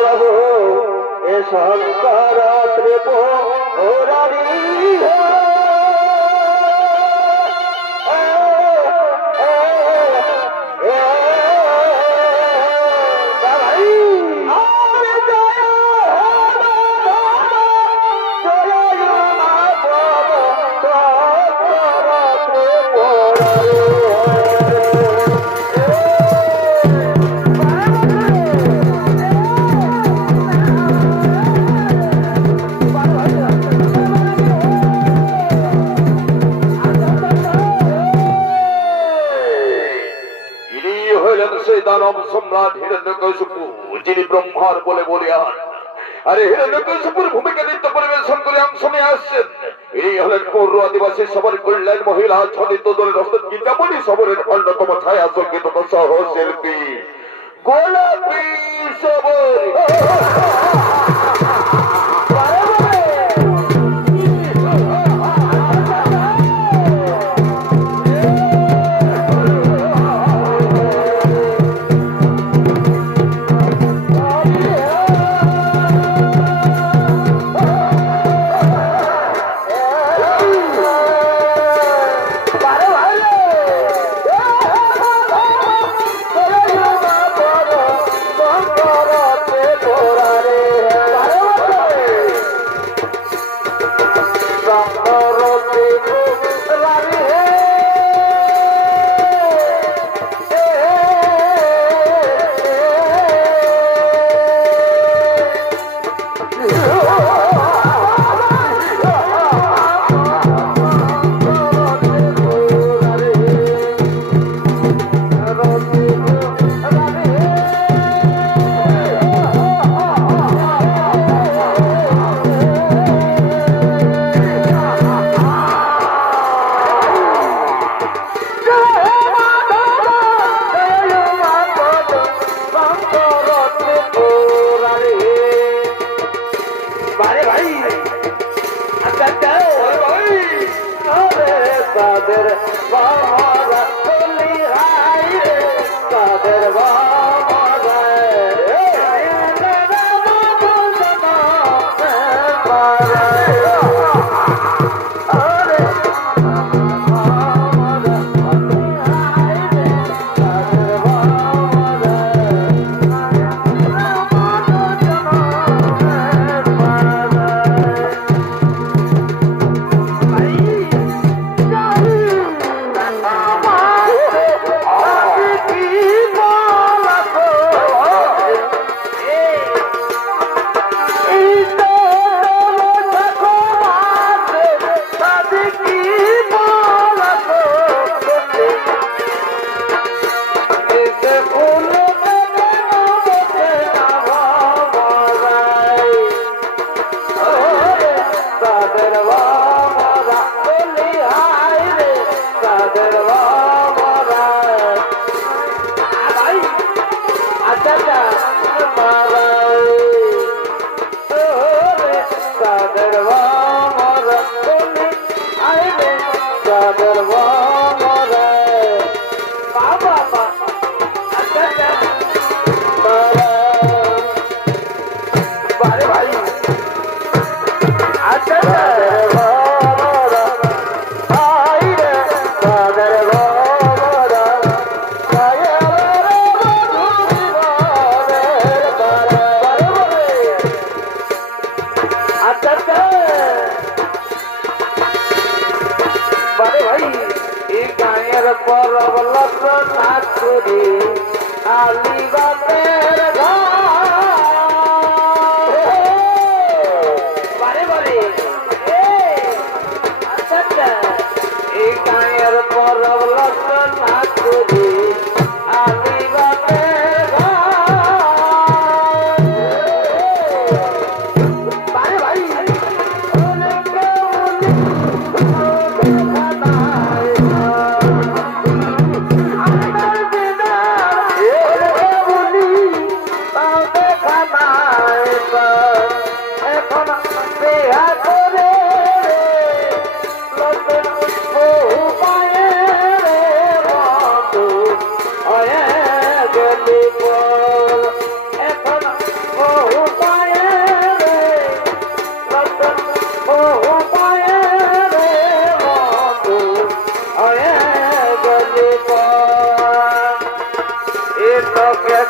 প্রভু এ শঙ্কর ত্রিপুরারি দানব সম্রাট হিরণ্যকশিপু, যিনি ব্রহ্মার বলে বলিয়ান আরে হিরণ্যকশিপুর ভূমিকা নৃত্য পরিবেশন করে অংশ নিয়ে আসছেন। এই হলেন পৌর আদিবাসী সবার কল্যাণ মহিলা ছন্দিত দলের অর্থাৎ গীতামণি সবরের অন্যতম ছায়া সঙ্গীত সহ শিল্পী গোলাপী সবর।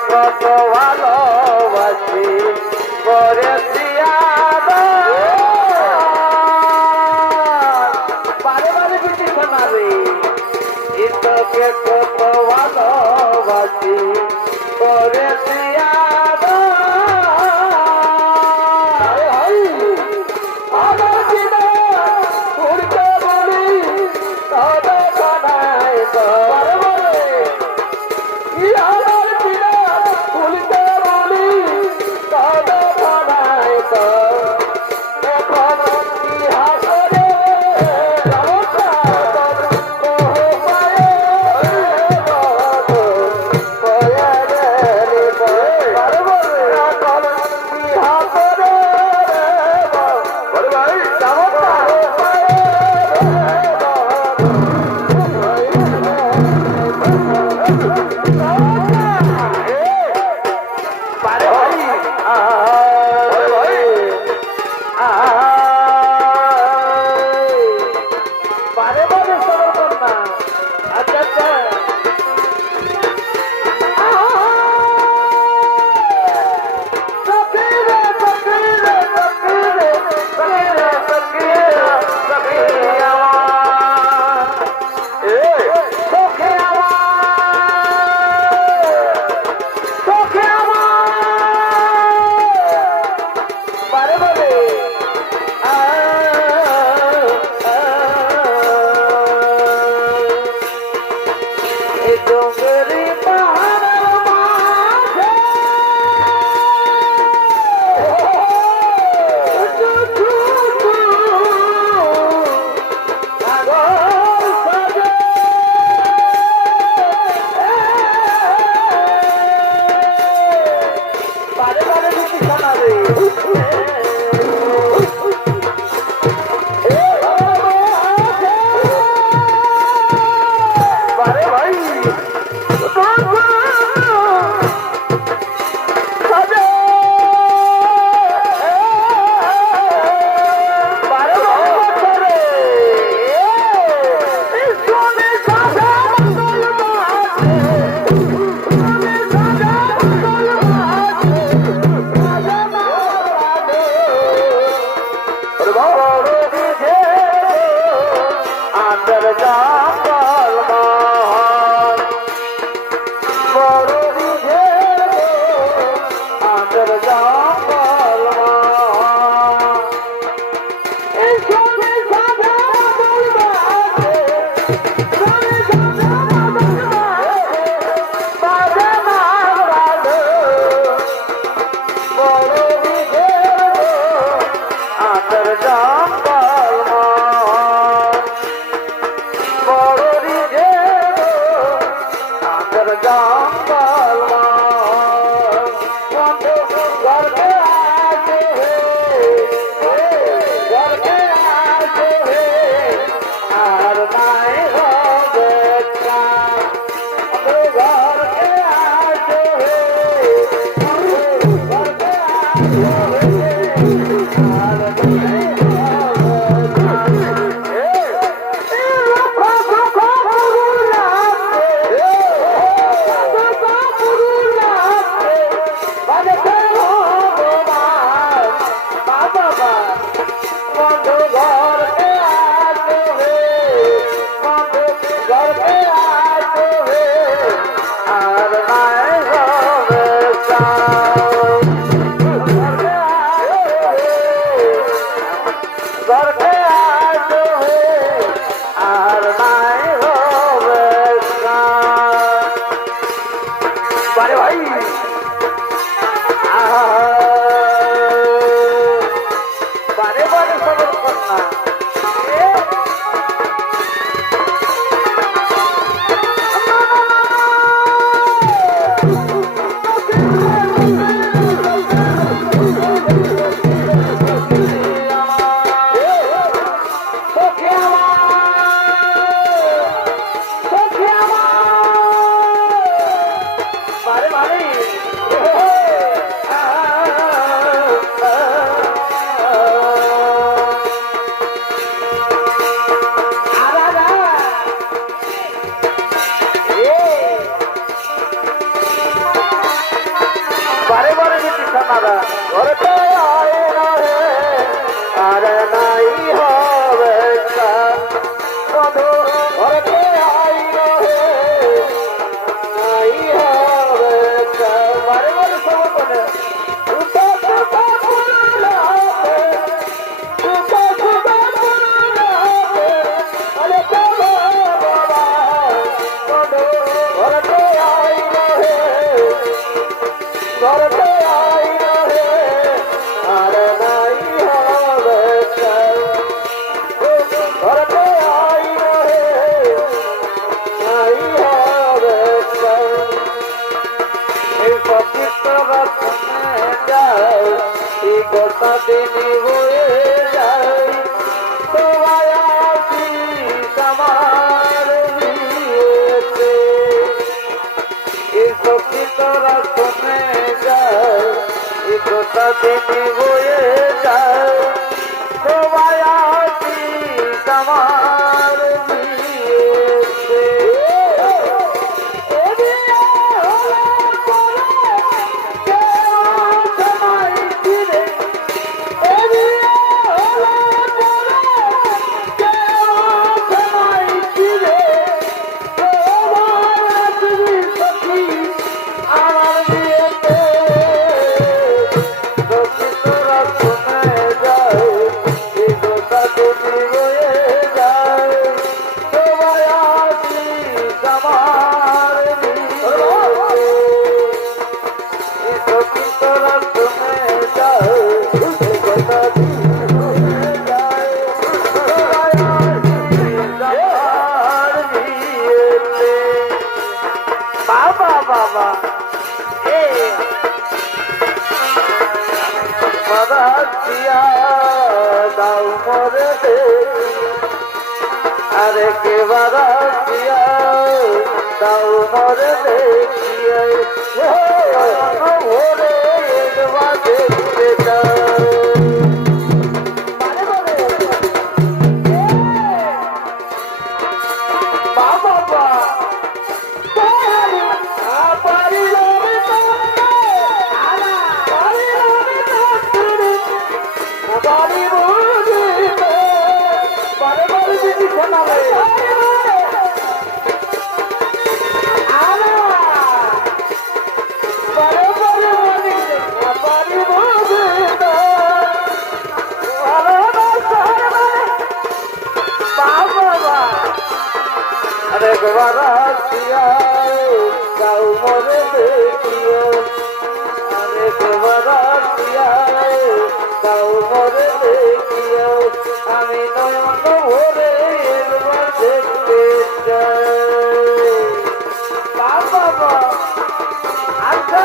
কত ভালোবাসি করেছি বারে বারে বেশি শোনাবে তোকে কত ভালোবাসি করেছি हमारा घर पे आए रहे अरे नहीं होवे का बंधु घर पे आई रहे नहीं होवे का मारे मारे सब बने उठा उठा बोला उठा उठा बोला अरे बाबा बाबा बंधु घर पे आई रहे घर पे आई रहे अरे नहीं होवे घर पे आई रहे नहीं होवे पवित्र में जाए गोता दिन हुए जाए तो आया समार में जाए गोता दिन हुए जाए तो आया समार बाबा बाबा मराठिया दाऊ मोरे दे अरे के मराठिया दाऊ मोरे देखिए भोरे देखते बाबा बाबा अरे गवारा गाँव मोरे देखियो अरे गवारा गाँव मोरे देखियो আমি নয়ন ভরে একবার দেখতে চাই বাবা আচ্ছা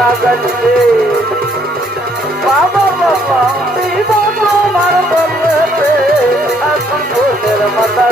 লাগাচ্ছে বাবা বাবা বিবাহ আমার বলতে এখন ফুলের মাথা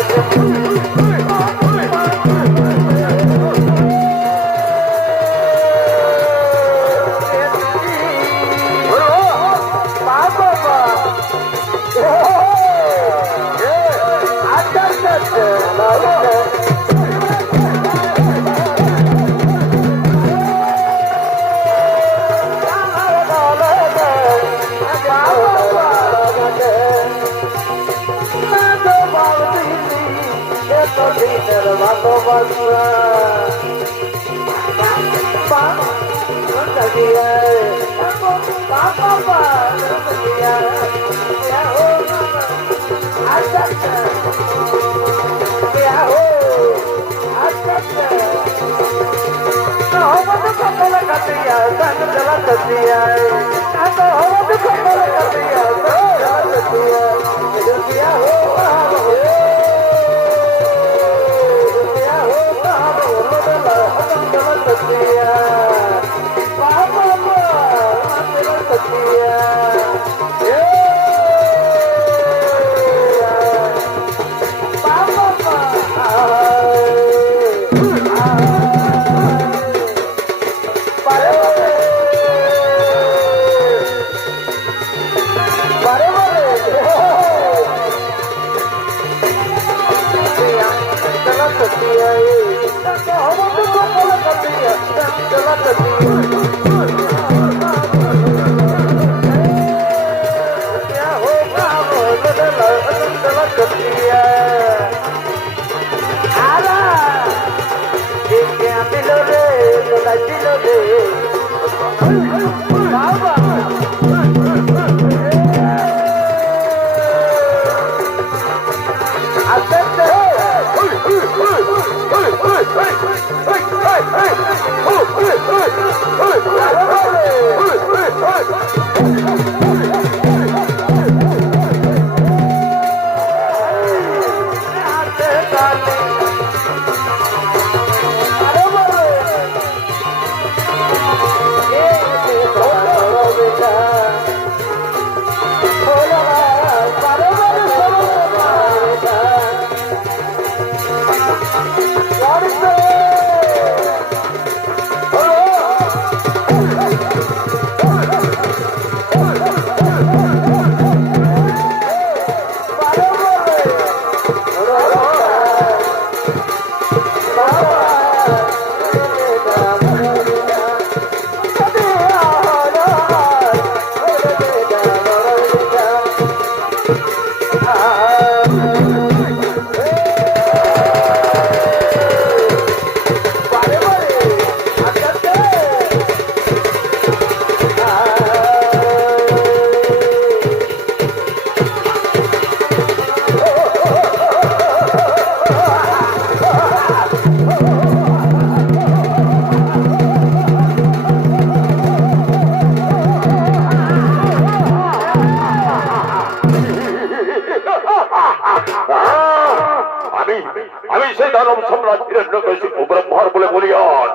আমি সেই দানব সম্রাট হিরণ্যকশিপু ব্রহ্মার বলে বলিয়ান,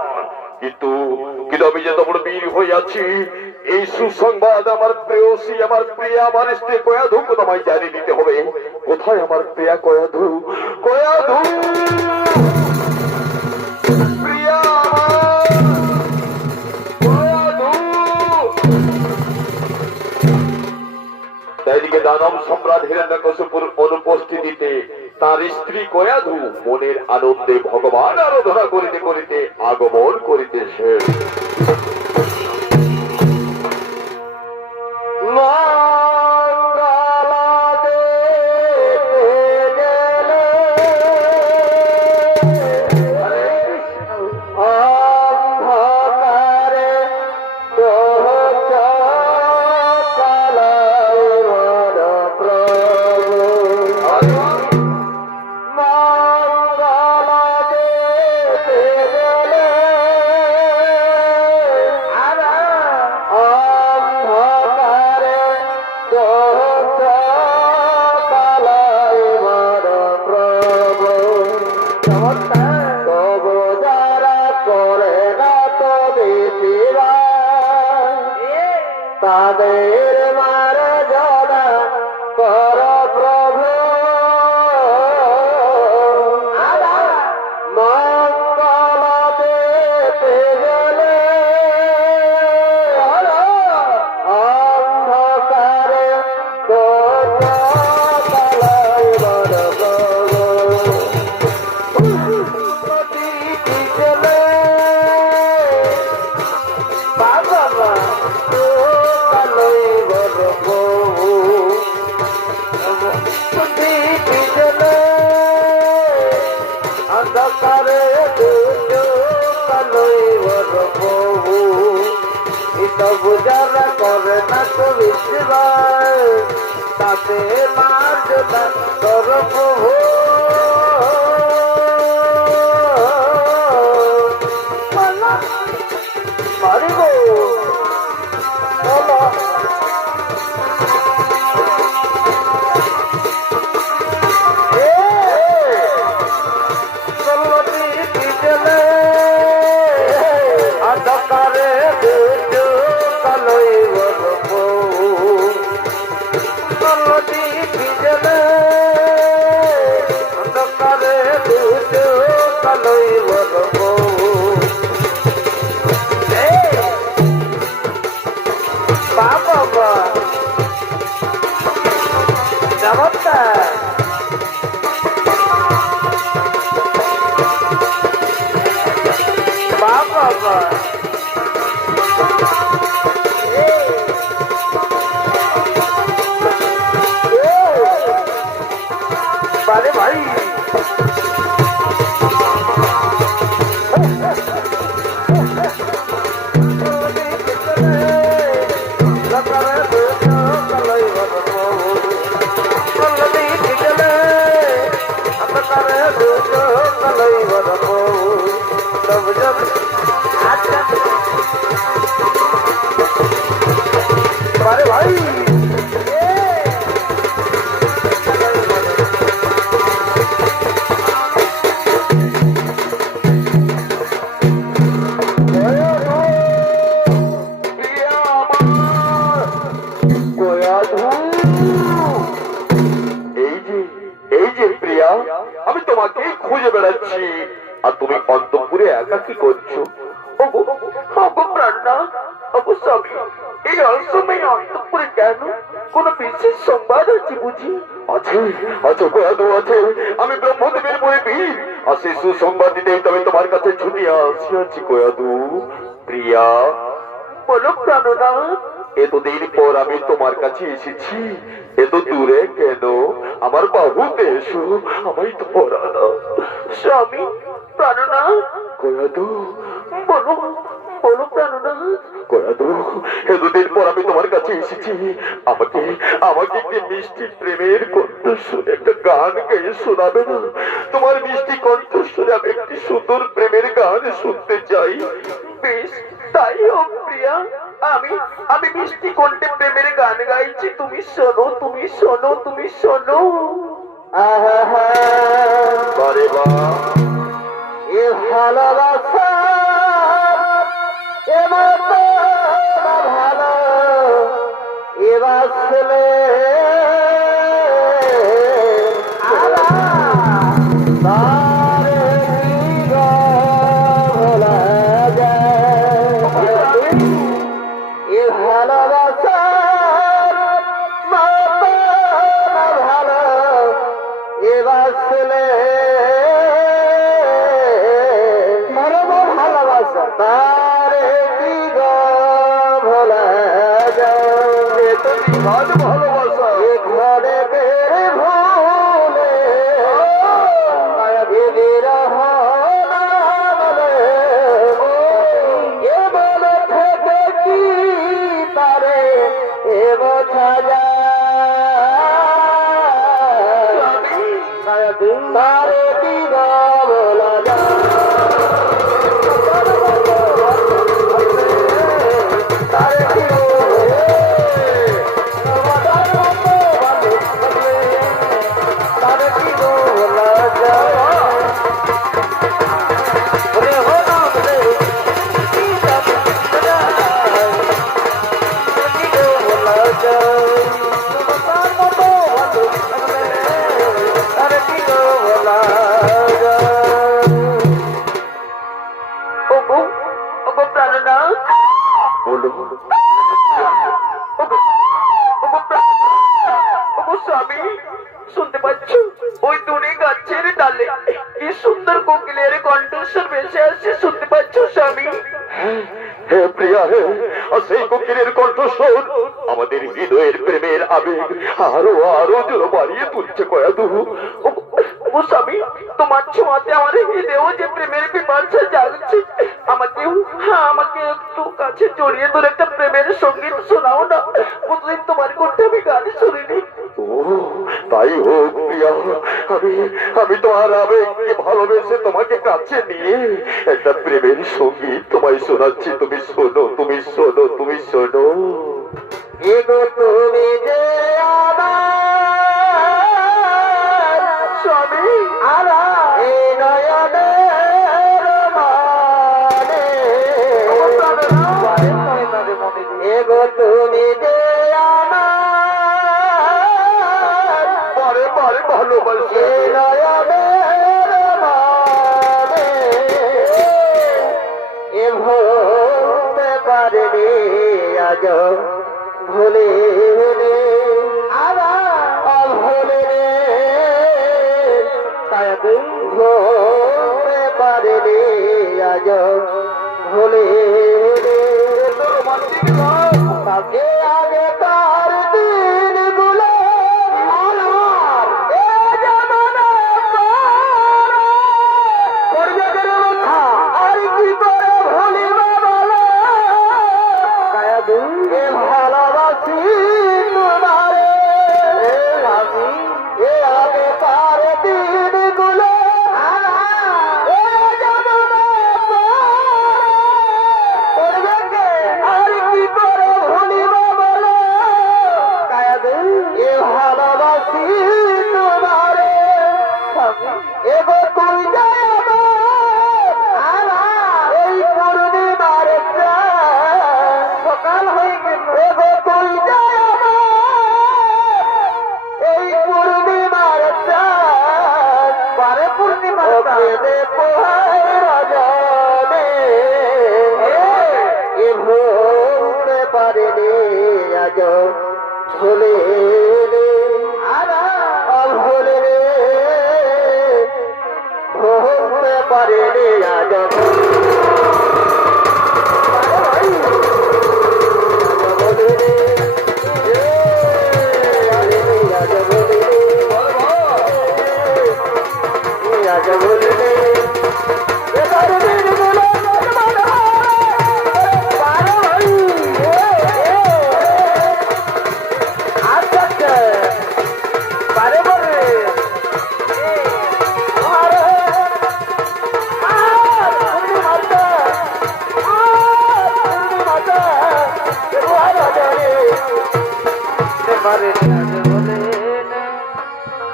কিন্তু কিন্তু আমি যে তোমার বীর হয়ে আছি, এই সুসংবাদ আমার প্রেয়সী, আমার প্রিয়া, আমার স্ত্রী কয়াধু তোমায় জানিয়ে দিতে হবে। কোথায় আমার প্রিয়া কয়াধু? কয়াধু প্রিয়া কয়াধু। তাইদিকে দানব সম্রাট হিরণ্যকশিপুর অনুপস্থিতিতে তার স্ত্রী কয়াধু মনের আনন্দে ভগবান আরাধনা করিতে করিতে আগমন করিতেছে। আমাদের মর্যাদা কর প্রভু মঙ্গল পেতে গেলে অন্ধকারে অন্ধকারে প্রভু তবু যারা করে না তো বিশ্বাস তাতে মর্যাদা কর প্রভু মারিব চলো অন্ধকারে কালোই নদী ভিজলে অন্ধকারে কালোই বাবা নমস্কার বাবা বারে ভাই বারে ভাই আমি তোমাকে খুঁজে বেড়াচ্ছি আর তুমি অন্তঃপুরে একা কি করছো এই অসময়ে অন্তঃপুরে কেন কোন বিশেষ সংবাদ আছে বুঝি আছে আছে গোয়াদু আছে আমি ব্রহ্মদেবের বই বীর আর সেই সুসংবাদ দিতে তবে তোমার কাছে ছুটি আসিয়াছি গোয়াদু প্রিয়া বলো প্রাণনাথ এতদিন পর আমি তোমার কাছে এসেছি এত দূরে কেন আমার বাহুতে এসো আমায় ধরা দাও স্বামী প্রাণনাথ গোয়াদু বলো বলো প্রাণনাথ গোয়াদু এতদিন পর আমি তোমার কাছে এসেছি আমাকে আমাকে একটি মিষ্টি প্রেমের কণ্ঠস্বরে একটা গান গেয়ে শোনাবে না তোমার মিষ্টি কণ্ঠস্বরে আমি একটি সুন্দর প্রেমের গান শুনতে চাই বেশ তাই হোক প্রিয়া আমি আমি মিষ্টি কণ্ঠে প্রেমের গান গাইছি তুমি শোনো তুমি শোনো তুমি শোনো বারে বা এ ভালোবাসা এবার ভালো এবার ছেলে ভালোবাসা ভালো এবার ছেলে বলো। স্বামী শুনতে পাচ্ছ? ওই দূরে গাছের ডালে কি সুন্দর কোকিলের কণ্ঠস্বর ভেসে আসছে, শুনতে পাচ্ছ স্বামী? হে প্রিয়া, হে, আর সেই কোকিলের কণ্ঠস্বর আমাদের হৃদয়ের প্রেমের আবেগ আরো আরো জোর বাড়িয়ে তুলছে কয়াদু। ও স্বামী, তোমার ছোঁয়াতে আমার হৃদয়েও যে প্রেমের পিপাসা জাগছে। আমাকে একটু কাছে জড়িয়ে ধরে একটা প্রেমের সঙ্গীত শোনাও না। কতদিন তোমার কণ্ঠে আমি গান শুনিনি। ও তাই হোক প্রিয়া, আমি তোমার আবেগকে ভালোবেসে তোমাকে কাছে নিয়ে একটা প্রেমের সঙ্গীত তোমায় শোনাচ্ছি। তুমি শোনো, তুমি শোনো, তুমি শোনো। এগো তুমি যে আমার স্বামী, এই নয়নের মানে। এগো তুমি যে আমার বারে বারে ভালোবাসে এই নয়নের মানে। এ ভুলতে পারিনি আজ, ভুলে ভুলে ভুলতে পারিনি আজ, ভুলে আগে আগে তার দিনগুলো আর কি করে ভুলিব বলো? ভালোবাসি তোমারে আমি, এ আগে তার দিনগুলো আর কি করে ভুলিব বলো? এ ভালোবাসি তোমারে এগো তুই যাই এই পূর্ণিমার সকাল হয়ে গেল। এগো তুই যাই এই পূর্ণিমার পারে পূর্ণিমা রজনে এ ভুলতে পারিনি আজ, ভুলে ভুলে ভুলতে পারিনি আজ।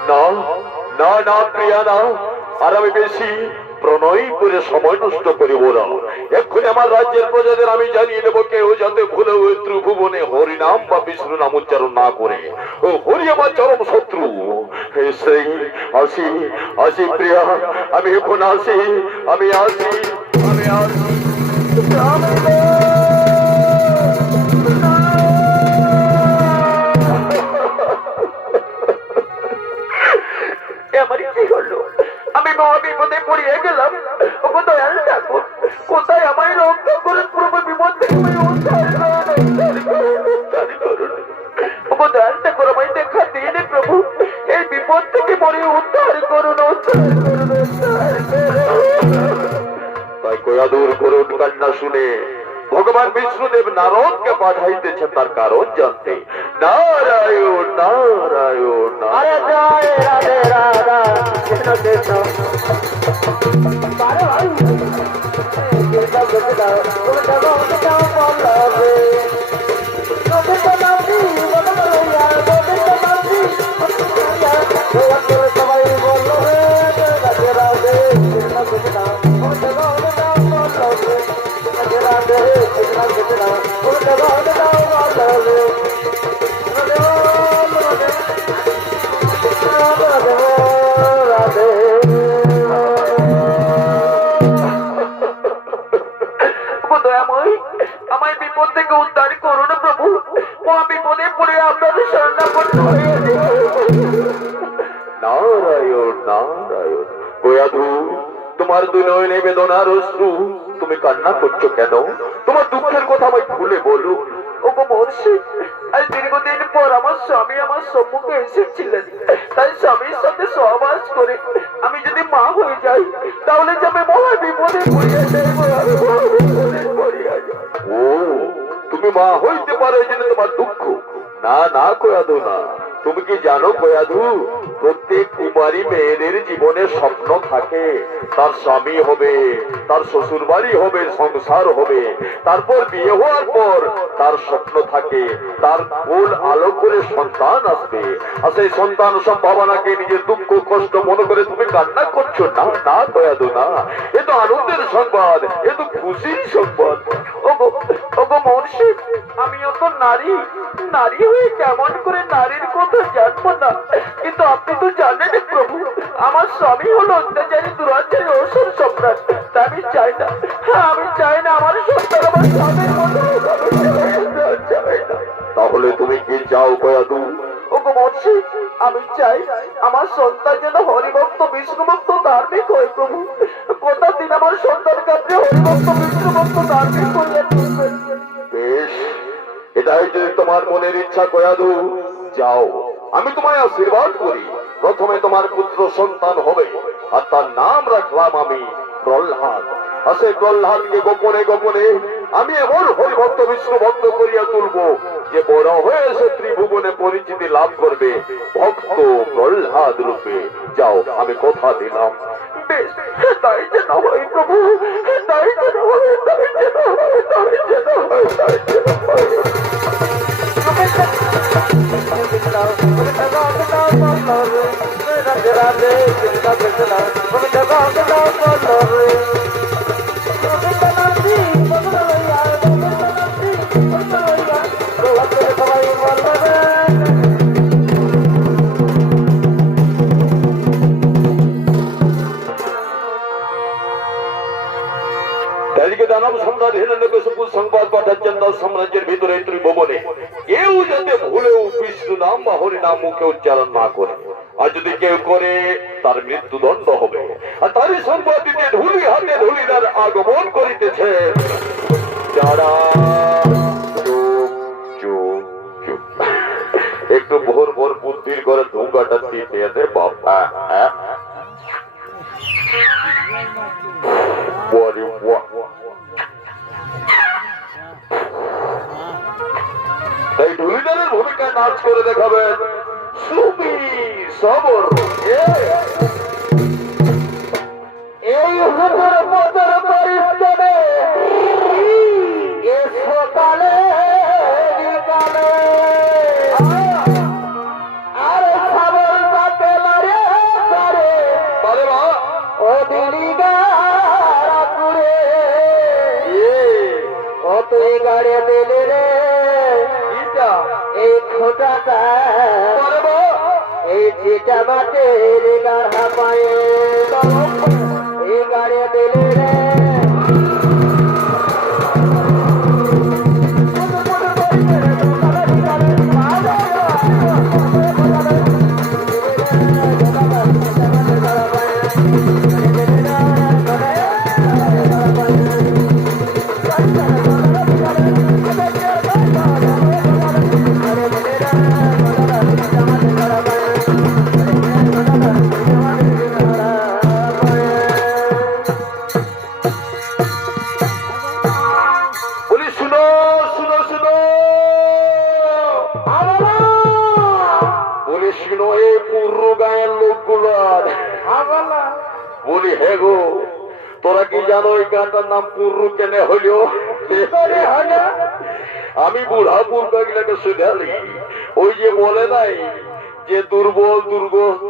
না না না প্রিয়া না, আর আমি বেশি প্রণয় করে সময় নষ্ট করিব না। এক্ষুনি আমার রাজ্যের প্রজাদের আমি জানিয়ে দেবো, কেউ যাতে ভুলেও ত্রিভুবনে হরিনাম বা বিষ্ণু নাম উচ্চারণ না করে। ও হরি আমার চরম শত্রু। সেই আসি আসি প্রিয়া, আমি এখন আসি, আমি আসি, আমি আসি। আমার কি হলো? আমি মহা বিপদে পড়িয়ে গেলাম। ওগো দয়াল ঠাকুর, কোথায় আমায় রক্ষা করুন, পূর্ব বিপদ থেকে আমায় উদ্ধার করুন। ওগো দয়াল ঠাকুর, আমায় দেখা দিন প্রভু, এই বিপদ থেকে পড়ে উদ্ধার করুন, উদ্ধার করুন, উদ্ধার করুন। তাই কয়াদুর করুণ কান্না শুনে ভগবান বিষ্ণুদেব নারদকে পাঠাইতেছেন তার কারণ জানতে। নারায়ণ নারায়ণ আরে জয় রাধে রাধা কৃষ্ণ কৃষ্ণ। আরে ভাই কৃষ্ণ কৃষ্ণ গোবিন্দ গোবিন্দ বল্লভে গোবিন্দ নামটি বদলইয়া, গোবিন্দ নামটি বদলইয়া, গোবিন্দ সবাই বল্লভে রাধে রাধে কৃষ্ণ কৃষ্ণ গোবিন্দ গোবিন্দ বল্লভে রাধে রাধে কৃষ্ণ কৃষ্ণ গোবিন্দ গোবিন্দ বল্লভে। থেকে উদ্ধার করুন প্রভু। মহা বিপদে পড়ে আপনার শরণাপন্ন হয়েছি। নারায়ণ নারায়ণ। গয়াধু, তোমার দুই নয়নে বেদনার অশ্রু, তুমি কান্না করছো কেন? তোমার দুঃখের কথা আমায় খুলে বলো। ওগো মহর্ষি, আজ দীর্ঘদিন পর আমার স্বামী আমার সম্মুখে এসেছিলেন। তাই স্বামীর সাথে সহবাস করে আমি যদি মা হয়ে যাই, তাহলে যে আমি মহা বিপদে পড়িয়া যাইব, আমি মহা বিপদে পড়িয়া যাই। ও, তুমি মা হইতে পারো এই জন্য তোমার দুঃখ? না না কয়াধু, না। তুমি কি জানো কয়াধু, প্রত্যেক কুমারী মেয়েদের জীবনে স্বপ্ন থাকে, তার স্বামী হবে, তার শ্বশুর বাড়ি হবে, সংসার হবে, তারপর বিয়ে হওয়ার পর তার স্বপ্ন থাকে তার ফুল আলো করে সন্তান আসবে। আর সেই সন্তান সম্ভাবনাকে নিজের দুঃখ কষ্ট মনে করে তুমি কান্না করছো? না না কয়াধু, না। এ তো আনন্দের সংবাদ, এ তো খুশির সংবাদ। ওগো ওগো মহর্ষি, আমিও তো নারী। নারী হয়ে কেমন করে নারীর কথা জানবো না? কিন্তু আপনি তো জানেন প্রভু, আমার স্বামী হলো অত্যাচারী দুরাচারী অসুর সম্রাট। তা আমি চাই না, আমি চাই না আমার সন্তান আমার স্বামীর মতো হোক। আমি চাই না। তাহলে তুমি কি চাও কয়াধু? ওগো মহর্ষি, আমি চাই আমার সন্তান যেন হরিভক্ত বিষ্ণুভক্ত ধার্মিক হয় প্রভু। কোথা দিন আমার সন্তানকে আপনি হরিভক্ত বিষ্ণুভক্ত ধার্মিক করিয়া তুলবেন। বেশ, এটাই যদি তোমার মনের ইচ্ছা কয়াধু, যাও, আমি তোমায় আশীর্বাদ করি। প্রথমে তোমার পুত্র সন্তান হবে, আর তার নাম রাখলাম আমি প্রহ্লাদ। আর সেই প্রহ্লাদকে গোপনে গোপনে আমি এমন হরিভক্ত বিষ্ণু ভক্ত করিয়া তুলব যে বড় হয়ে এসে ত্রিভুবনে পরিচিতি লাভ করবে ভক্ত প্রহ্লাদ রূপে। যাও, আমি কথা দিলাম। বেশ, তাই যেন হয় প্রভু, তাই যেন হয়, তাই যেন হয়, তাই যেন হয়, তাই যেন হয়। এদিকে দানব সম্রাট হিরণ্যকশিপু সংবাদ পাঠাচ্ছেন তার সাম্রাজ্যের ভিতরে ত্রিভুবনে কেউ যাতে ভুলেও বিষ্ণু নাম বা হরি নাম মুখে উচ্চারণ না করে, আর যদি কেউ করে তার মৃত্যুদণ্ড হবে। আর তারই সংবাদ দিতে ধুলি হাতে ধুলিদার আগমন করিতেছে। যারা চুপ চুপ চুপ, একটু ভোর ভোর বুদ্ধির করে ধুঙ্গাটা দিতে বাবা। তাই ঢুলিদারের ভূমিকায় নাচ করে দেখাবেন সুবি সবর। এই হুজুর পদর পরিশ্রমে এ সকালে বিকালে আর খবর পাতে মারে করে আরে মা, ও দিলিগারা পুরে ও তুই গাড়ি দিলি রে এই খোটাটা এই যেটা মাটির গাড়া পায়ে এই গাড়ি দিলি রে বলি হে গো, তোরা কি জানো এই গানটার নাম পুরু কেনে হইল? আমি বুড়া বুড়াগুলাকে শুধালি, ওই যে বলে নাই যে দুর্বল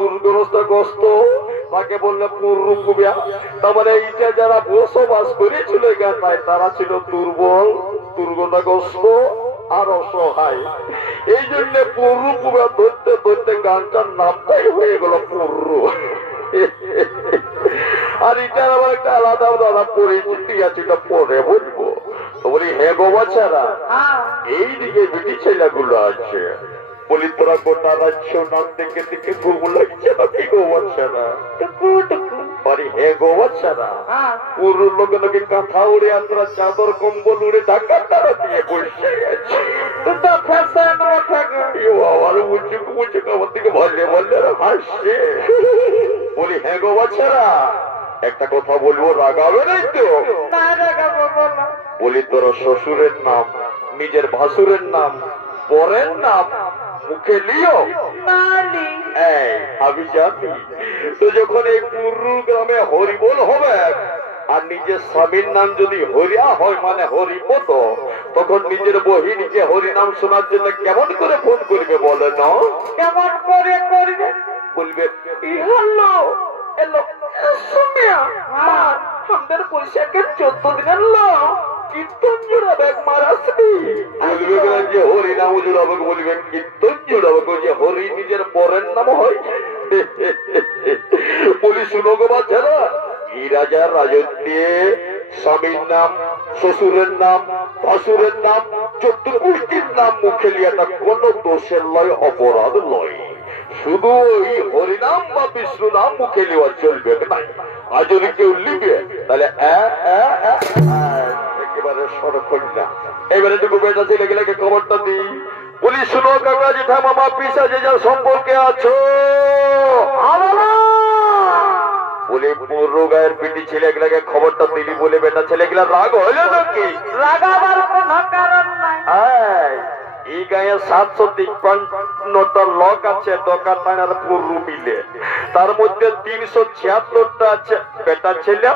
দুর্গ্রস্তগ্রস্ত তাকে বললে পুরু কুবিয়া, তার মানে এইটা যারা বসবাস করেছিল গানটায় তারা ছিল দুর্বল দুর্গতাগ্রস্ত আর অসহায়। এই জন্য পুরু কুবিয়া ধরতে ধরতে গানটার নামটাই হয়ে গেল পুরু। আর এটার আবার একটা আলাদা আলাদা পরিচিতি আছে, এটা পরে বলবো। তো বলি হ্যাঁ গো বাচ্চারা, এইদিকে বেটি ছেলেগুলো আছে। বলি তোরা গোটা রাজ্য নাম দেখে দেখে ঘুম লাগছে নাকি গো বাচ্চারা? আরে হ্যাঁ গো বাচ্চারা, পুরো লোকে লোকে কাঁথা উড়ে আমরা চাদর কম্বল উড়ে ঢাকা তারা দিয়ে বসে আছে। আমার উঁচুক উঁচুক আমার থেকে বললে বললে হাসছে। বলি হ্যাঁ গো বাচ্চারা, একটা কথা বলবো, রাগাবে নাই তো? বলি তোর শ্বশুরের নাম, নিজের ভাসুরের নাম, পরের নাম মুখে লিও? আমি জানি তো, যখন এই পুরু গ্রামে হরিবোল হবে আর নিজের স্বামীর নাম যদি হরিয়া হয় মানে হরিপত, তখন নিজের বহিনীকে হরিনাম শোনার জন্য কেমন করে ফোন করবে বলে না? কেমন করে করবে? বলবে হ্যালো এলো সুমিয়া মার আমাদের পয়সাকে 14 দিনের লো কীর্তন জুড়াবে মার আসবি। বলবে যে হরিনাম জুড়াবে, বলবে কীর্তন জুড়াবে, যে হরি নিজের পরের নাম হয়। বলি শুনো গো বাচ্চারা, এই রাজার রাজত্বে স্বামীর নাম, শ্বশুরের নাম, ভাসুরের নাম, চতুর্গোষ্ঠীর নাম মুখে লিয়াটা কোন দোষের লয়, অপরাধ লয়। শুধু ওই হরিনাম বা বিষ্ণু নাম মুখে নেওয়া চলবে না। আর যদি কেউ লিবে তাহলে একেবারে সরক্ষণ না। এবারে টুকু বেটা ছেলে গেলে খবরটা দিই। বলি শুনো কাকা জেঠা মামা পিসা যে যার সম্পর্কে আছো, বলে পুরো গায়ের পিটি ছেলেগুলাকে খবরটা দিলি বলে বেটা ছেলেগুলা রাগ হইলো নাকি? রাগাবার কোনো কারণ নাই। এই গায়ে 753টা লোক আছে দোকানদার পুরু মিলে, তার মধ্যে 376টা আছে বেটা ছেলে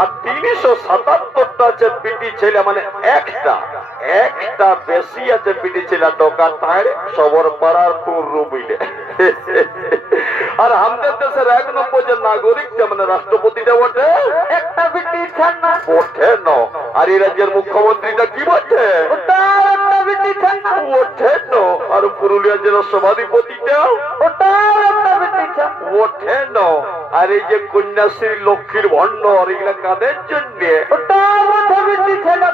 আর 377টা আছে পিটি ছেলে, মানে একটা বেশি আছে পিটি ছেলে দোকানদার সবর পাড়ার পুরু মিলে। আর আমাদের দেশের 1 নম্বর যে নাগরিক মানে রাষ্ট্রপতিটা বটে একটা বিটি ছানা ওঠে ন, আর এই রাজ্যের মুখ্যমন্ত্রীটা কি বটে ওটাও একটা বিটি ছানা ওঠে ন, আর পুরুলিয়া জেলার সভাধিপতিটা ওটাও একটা বিটি ছানা ওঠে ন, আর এই যে কন্যাশ্রী লক্ষ্মীর ভণ্ডার এগুলা কাদের জন্য? ওটাও একটা বিটি ছানা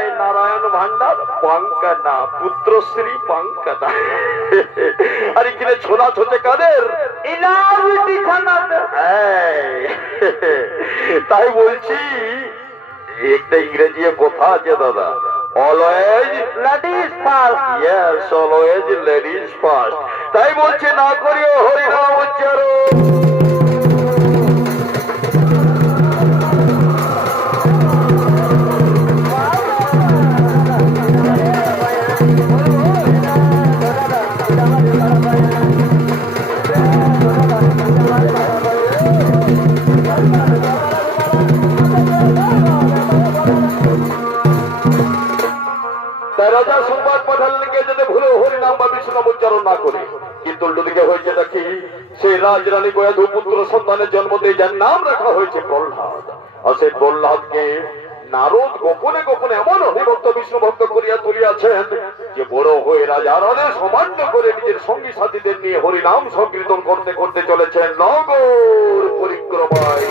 এই নারায়ণ ভান্ডার পাঙ্কানা, পুত্রশ্রী পাঙ্কানা। আর এখানে ছোলা ছোটে কাদের? ইনার বিটি ছানা। তাই বলছি, একটা ইংরেজি কথা আছে দাদা, always ladies first. Yes, always ladies first. তাই বলছে না করিও হরিনাম উচ্চারণ। রাজা সংবাদ পাঠালেন যাতে ভুলে হরিনাম বা বিষ্ণু নাম উচ্চারণ না করে। কিন্তু উল্টোদিকে হয়েছে নাকি, সেই রাজরানী গয়াধু পুত্র সন্তানের জন্ম দিয়ে যার নাম রাখা হয়েছে প্রহ্লাদ। আর সেই প্রহ্লাদকে নারদ গোপনে গোপনে এমন হরিভক্ত বিষ্ণু ভক্ত করিয়া তুলিয়াছেন যে বড় হয়ে রাজার আদেশ অমান্য করে নিজের সঙ্গী সাথীদের নিয়ে হরিনাম সংকীর্তন করতে করতে চলেছেন নগর পরিক্রমায়।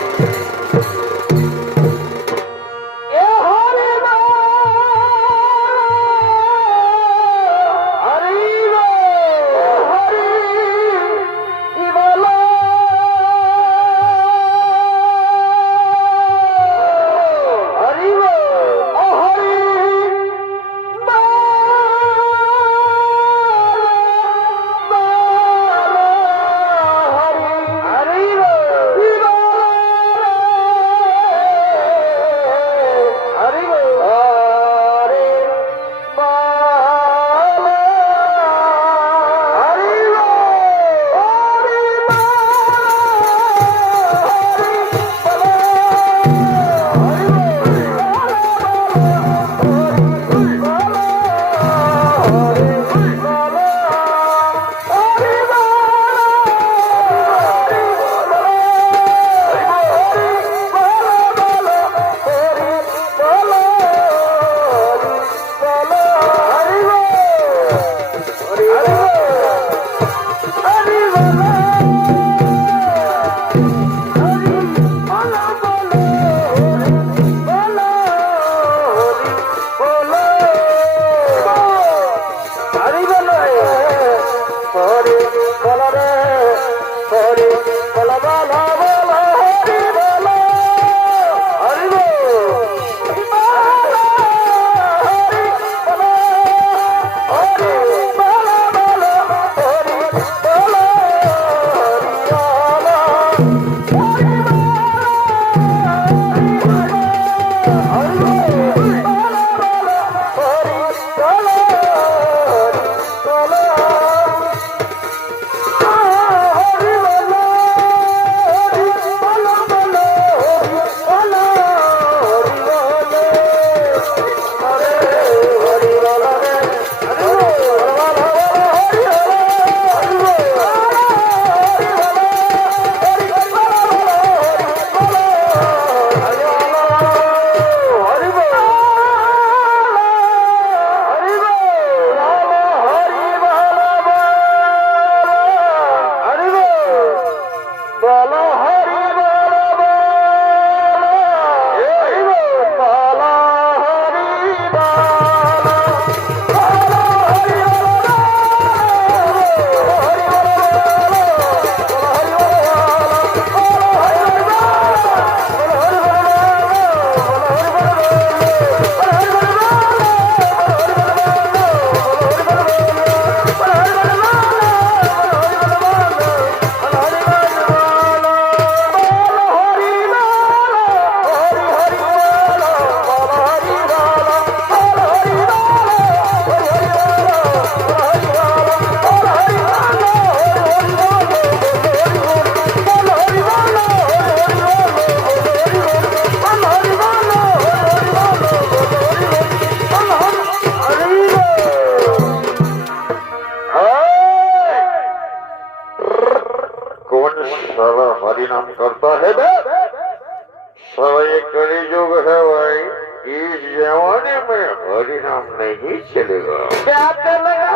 जमाने में हरि नाम नहीं चलेगा। क्या चलेगा?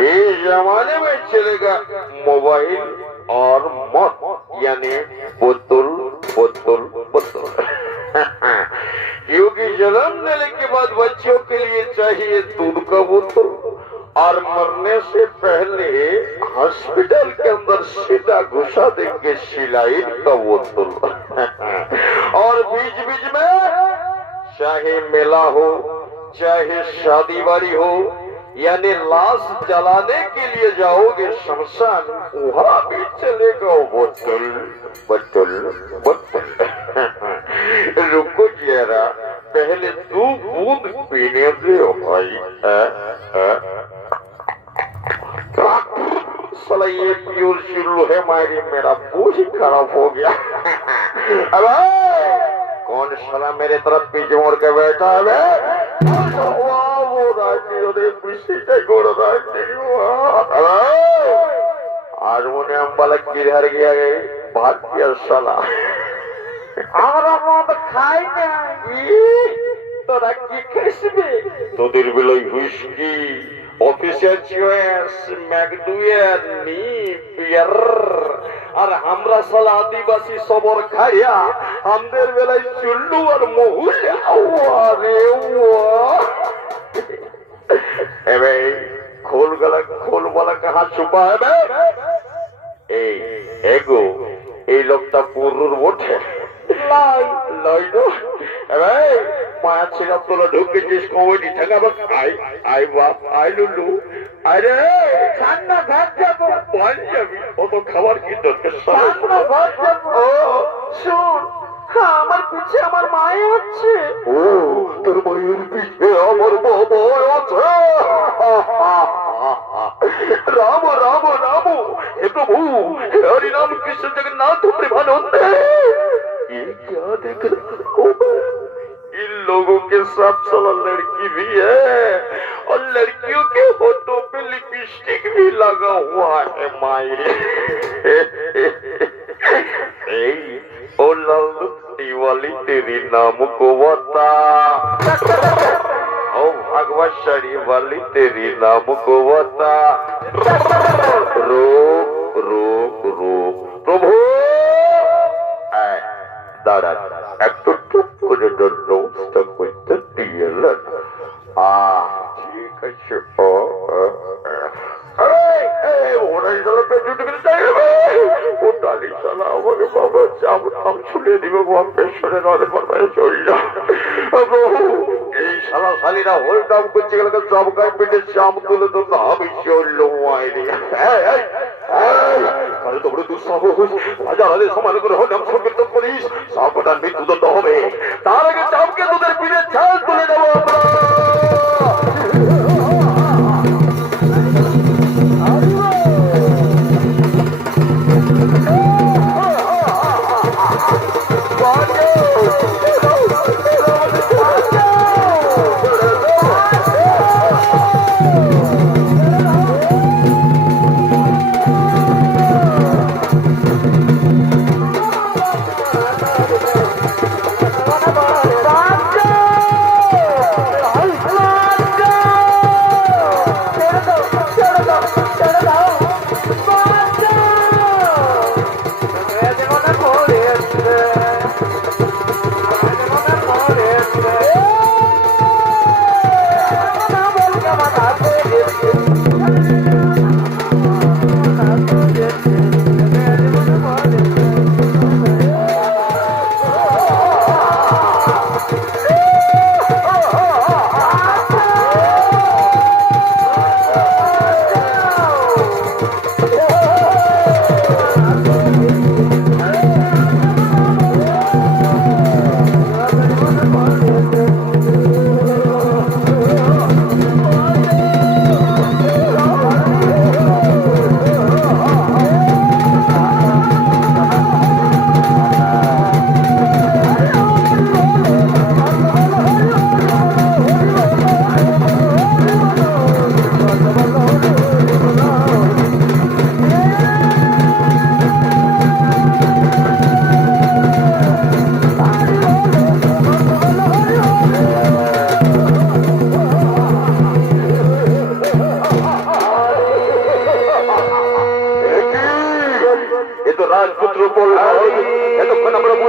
ये जमाने में चलेगा मोबाइल और मौत, यानी बोतल बोतल बोतल। क्योंकि जन्म लेने के बाद बच्चों के लिए चाहिए दूध का बोतल और मरने से पहले हॉस्पिटल के अंदर सीधा घुसा देंगे सिलाइन का बोतल। और बीच बीच में चाहे मेला हो चाहे शादी बाड़ी हो, यानी लाश जलाने के लिए जाओगे शमशान, वहां भी चलेगा बोतल बोतल बोतल। रुको जरा, पहले 2 बूंद पीने दो भाई। साला ये प्योर शुरू है मारी, मेरा मुंह ही खराब हो गया। अबे कौन साला मेरे तरफ पीछे मोड़ के बैठा है? हारमोनियम वाला किधर गया? भाग गया साला। আমরা মদ খাই না। তোরা কি খাইছিবি? তোদের বেলায় হুইস্কি, অফিসিয়াল চয়েস, ম্যাকডুয়েল, নি বিয়ার, আর আমরা সালা আদিবাসী সবর খাইয়া আমাদের বেলায় চুল্লু আর মহুল। আরে এবে खोल गला खोल वाला कहाँ छुपा है बे? एगो ये लोग पुरुर बोटे लाई लाई दो। अबे माया छिला तोला ढुके जिसको वो नहीं ठगा बक आई बाप आई लुल्लू। अरे খান্না ঘর যাবো। पान जाबी वो तो खबर की दो के খান্না ঘর যাবো। ও শুন, হ্যাঁ আমার পিছে আমার মায়ে হচ্ছে। ओ তোর মায়ের পিছে আমার বাবা আছে। राम राम राम, हे प्रभु, हरि नाम कृष्ण जगन्नाथ प्रेमानंद। ये क्या देख रहा हूं मैं? इन लोगों के साथ साला लड़की भी है और लड़कियों के होठों पे लिपस्टिक भी लगा हुआ है। मायरे ओ लल्लू वाली तेरी नाम को बता। ओ भगवती वाली तेरी नाम को बता। रोक रोक रोक प्रभु, दादा एक तो चुप করে দোস্ত করতে দিলেন। ঠিক আছে। ওরাই সালা পেছন থেকে চাইবে, ও ডালি সালা আমাকে বাবা চাপ ছুলে দিবে, বাবা পেছনে নড়ে পারবে চল। এই সালা শালিরা হোল কাম করছে গেলে সব গায়ে পেটে চাম তুলে তো আমি চললো মাইরে। আরে তোমরা দুঃসাহস, হাজার সমান করে হোক নাম সংকীর্তন করিস, সবকটার মৃত্যুদণ্ড হবে। তার আগে চামকে তোদের পিঠে ছাল তুলে দেবো আমরা।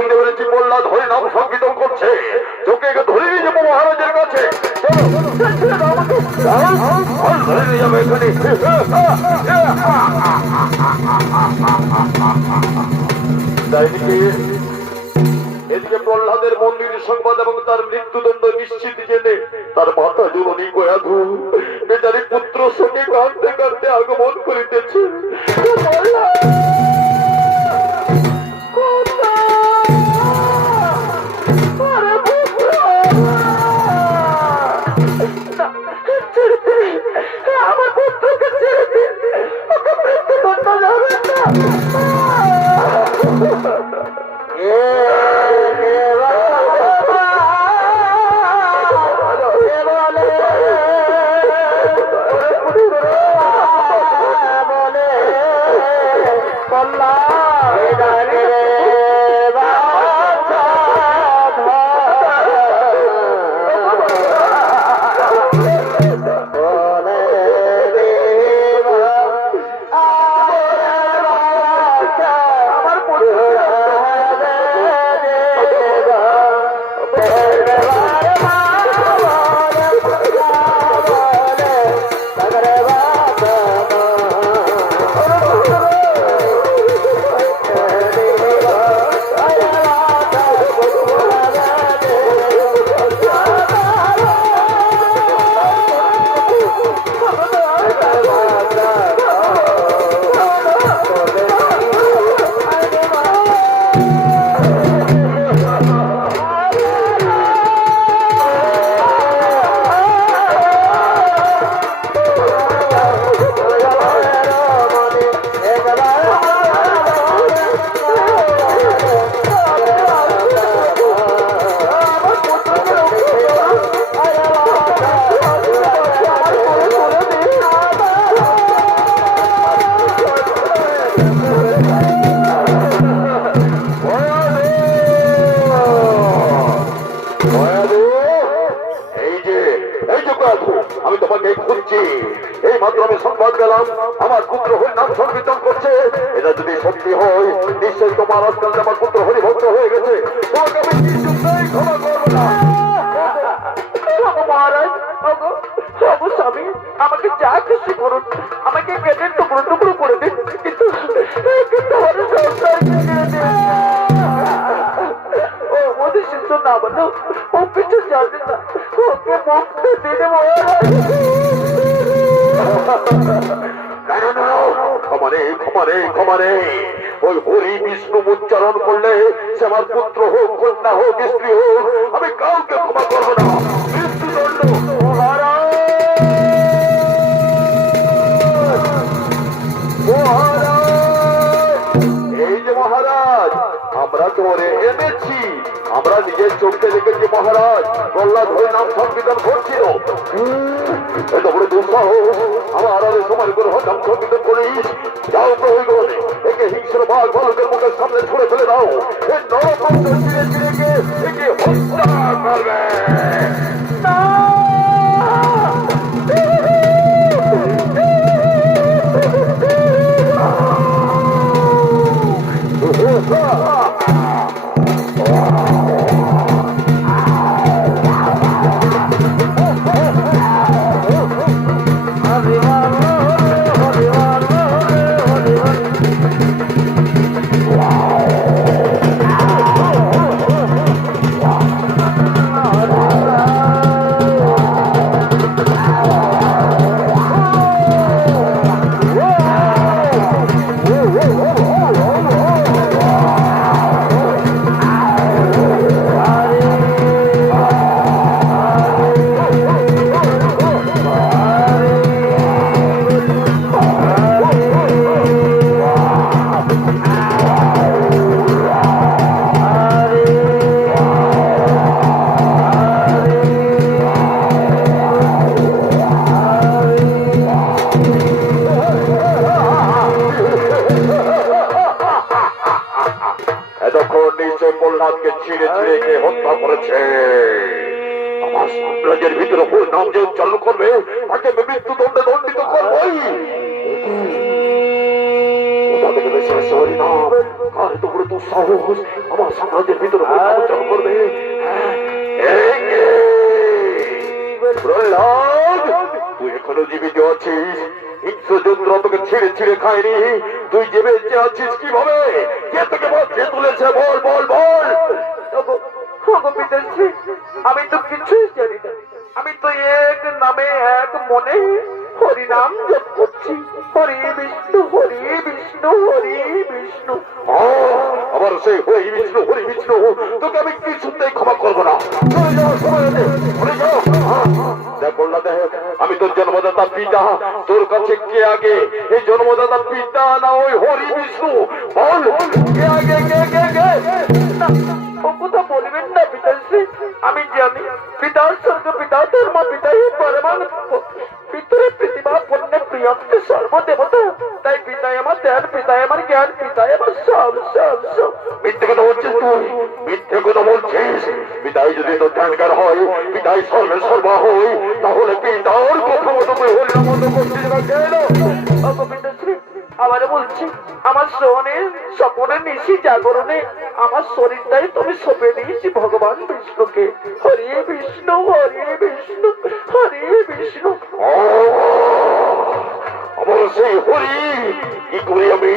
বুঝতে পেরেছি প্রহ্লাদ হরি নাম সংকীর্তন করছে। তোকে একে ধরে নিয়ে যাবো মহারাজের কাছে। ধরে নিয়ে যাবো এখানে। এদিকে প্রহ্লাদের মন্দিরের সংবাদ এবং তার মৃত্যুদণ্ড নিশ্চিত জেনে তার মাতা জননী গয়াধু বেচারি পুত্র সঙ্গে কাঁদতে কাঁদতে আগমন করিতেছে। আমার পুত্রকে ছেড়ে দিন, ওকে মৃত্যুদণ্ড যাবে না। আমি তোমাকে খুঁজছি, এই মাত্র আমি সংবাদ পেলাম আমার পুত্র হরি নাম সংকীর্তন করছে। এটা যদি সত্যি হয় নিশ্চয়ই তোমার আজকাল আমার পুত্র হরি ভক্ত হয়ে গেছে। তোমাকে আমি কিছুতেই ক্ষমা করবো না। মহারাজ, স্বামী, আমাকে যা খুশি করুন, আমাকে পেটের টুকরো টুকরো করে দিন, কিন্তু আমার সংসারকে ছেড়ে দিন। ও ওদের শিষ্য না বলো, ও কিছু জানে না, ওকে মুক্তি দিনে মহারাজ। ক্ষমা নেই। ওই হরি বিষ্ণু উচ্চারণ করলে সে আমার পুত্র হোক, কন্যা হোক, স্ত্রী হোক, আমি কাউকে ক্ষমা করবো না। মৃত্যুদণ্ড এই যে মহারাজ, আমরা তোরে এনেছি, আমরা নিজের চোখে দেখেছি মহারাজ প্রহ্লাদ হয়ে নাম সংকীর্তন করছিল। এত বড় দুঃসাহস, আমার আড়ালে সময় করে নাম সংকীর্তন করিস। যাও প্রহরীগণ, একে হিংস্র বাঘ বালকের মুখের সামনে ছুড়ে ফেলে দাও। এই নরপঞ্চ চিরে চিরে একে হত্যা করবে। প্রহ্লাদকে ছিঁড়ে ছিঁড়ে কে হত্যা করেছে। আমার সাম্রাজ্যের ভিতরে ওর নাম যে উচ্চারণ করবে তাকে মৃত্যুদণ্ডে দণ্ডিত করবই। কোথা থেকে বেশি সহস্র হরিনাম কার তো বড় তো সাহস আমার সাম্রাজ্যের ভিতরে প্রচার করবে এই কে? প্রহ্লাদ, তুই এখনো জীবিত আছিস? হিংস্র জন্তু তোকে ছিঁড়ে ছিঁড়ে খায়নি, তুই যে বেঁচে আছিস কিভাবে? কে তোকে বাঁচিয়ে তুলেছে? বল বল বল। পিতাশ্রী, আমি তো কিছুই জানি না। আমি তো এক নামে এক মনে হরিনাম জপ করছি। হরি বিষ্ণু হরি বিষ্ণু হরি বিষ্ণু। আবার সেই হরি বিষ্ণু হরি বিষ্ণু, তোকে আমি কিছুতেই ক্ষমা করবো না। চলে যাও, সময় দে, চলে যাও। দেখ বললা, দেখ, আমি তোর জন্মদাতা পিতা, তোর কাছে কে আগে, এই জন্মদাতা পিতা না ওই হরি বিষ্ণু? বল কে আগে, কে কে কে? না, ও কথা বলবেন না পিতাশ্রী। আমি জানি পিতা স্বর্গ পিতা ধর্ম পিতা হি পরমানন্দ, পিতরে প্রতিভা পুণ্য প্রিয়ম সর্বদেবতা। তাই পিতায় আমার ধ্যান, পিতায় আমার জ্ঞান, পিতায় আমার সব সব সব। মিথ্যে কথা বলছিস তুই, মিথ্যে কথা বলছিস। পিতাই যদি তোর জ্ঞানকার হয়, পিতাই সর্বে সর্বা হয়, তাহলে পিতার কথা মতো তুই হরিনাম মতো করছিস না কেন? পিতাশ্রী, আবার বলছি, আমার সোহনের স্বপনের নিশি জাগরণে আমার শরীরটাই তুমি সঁপে দিয়েছি ভগবান বিষ্ণুকে। হরে বিষ্ণু হরে বিষ্ণু হরে বিষ্ণু। আমার সেই হরি কি করি আমি?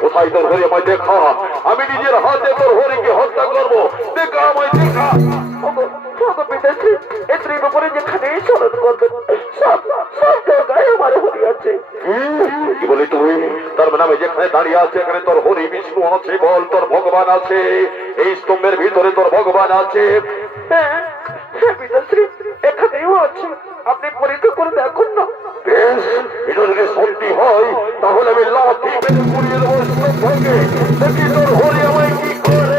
কোথায় তোর হরি? আমায় দেখা, আমি নিজের হাতে তোর হরিকে হত্যা করবো। দেখা, আমায় দেখা। পিতাশ্রী, এই ত্রিপুরে যেখানে স্মরণ করবেন সব সব জায়গায় আমার হরি আছে। কি বলি তুই? তার মানে আমি যেখানে দাঁড়িয়ে আছে এখানে তোর হরি বিষ্ণু আছে? বল, তোর ভগবান আছে? এই স্তম্ভের ভিতরে তোর ভগবান আছে? হ্যাঁ হ্যাঁ পিতাশ্রী, এখানেও আছে। আপনি পরীক্ষা করে দেখুন না। বেশ, এটা যদি সত্যি হয় তাহলে আমি লাঠি মেরে পুড়িয়ে দেবো স্তম্ভকে। দেখি তোর হরি আমায় কি করে।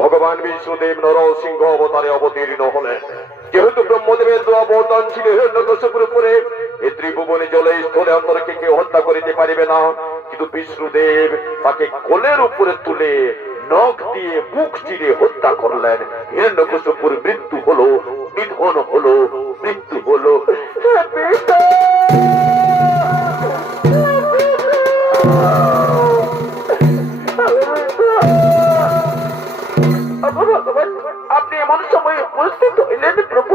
ভগবান বিষ্ণুদেব নরসিংহ অবতারে অবতীর্ণ হলেন। যেহেতু ব্রহ্মদেবের দোয়া বরদান ছিল হিরণ্যকশিপুর উপরে, এই ত্রিভুবনে জলে স্থলে অন্তরকে কেউ হত্যা করিতে পারিবে না, কিন্তু বিষ্ণুদেব তাকে কোলের উপরে তুলে নখ দিয়ে মুখ চিরে হত্যা করলেন। হিরণ্যকশিপুর মৃত্যু হলো, নিধন হলো, মৃত্যু হলো। ভগবান, আপনি এমন সময় উপস্থিত হইলেন প্রভু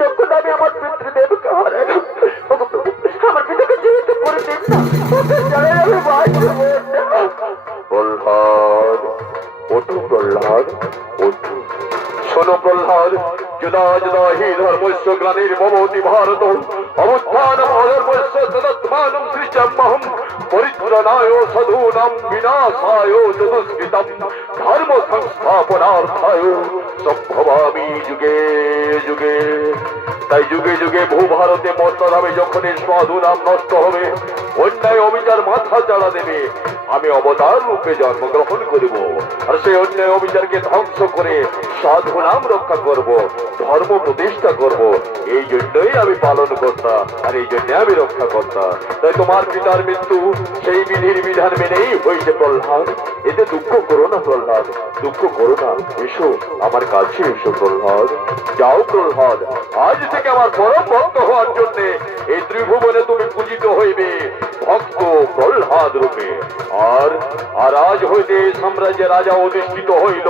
যখন আমি আমার পিতৃদেবকে হারালাম। আমার পিতাকে যেহেতু করে দিন না, ওদের জানাই আমি বাঁচব না। প্রহ্লাদ, ওঠো প্রহ্লাদ, ওঠো। শোনো প্রহ্লাদ, যদা যদা হি ধর্মস্য গ্লানির্ভবতি ভারত অবস্থানম অধর্মস্য তদাত্মানম সৃজম্যহম পরিত্রাণায় সাধূনাং বিনাশায় চতুষ্কৃতম ধর্ম সংস্থাপনার্থায় সম্ভবামি যুগে যুগে। তাই যুগে যুগে ভূভারতে মর্তধামে যখনই সাধু নাম নষ্ট হবে, অন্যায় অবিচার মাথা চাড়া দেবে, আমি অবতার রূপে জন্মগ্রহণ করিব, আর সেই অন্যায় অবিচারকে ধ্বংস করে সাধু নাম রক্ষা করব, ধর্ম প্রতিষ্ঠা করব। এই জন্যই আমি পালন কর্তা, আর এই জন্য আমি রক্ষা কর্তা। তাই তোমার পিতার মৃত্যু সেই বিধির বিধান মেনেই হয়েছে প্রহ্লাদ। এতে দুঃখ করো না প্রহ্লাদ, দুঃখ করো না। এসো আমার কাছে, এসো প্রহ্লাদ। যাও প্রহ্লাদ, আজ থেকে আমার পরম ভক্ত হওয়ার জন্য এই ত্রিভুবনে তুমি পূজিত হইবে ভক্ত প্রহ্লাদ রূপে। আর আর আজ হইতে সাম্রাজ্যে রাজা অধিষ্ঠিত হইল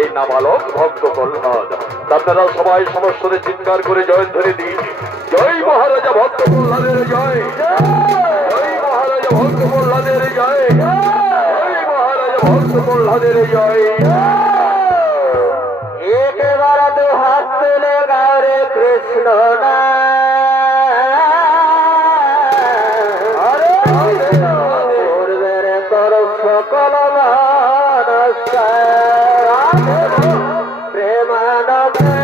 এই নাবালক ভক্ত প্রহ্লাদ। আপনারা সবাই সমস্যরে চিৎকার করে জয়ধ্বনি দিন, জয় মহারাজা ভক্ত প্রহ্লাদের জয়, জয় মহারাজা ভক্ত প্রহ্লাদের জয়, জয় মহারাজা ভক্ত প্রহ্লাদের জয়। একেবারে দু হাত তুলে গারে কৃষ্ণ না সকল মান প্রেমানন্দে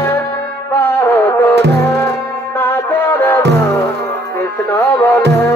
বাহুনে নাচরে কৃষ্ণ বলে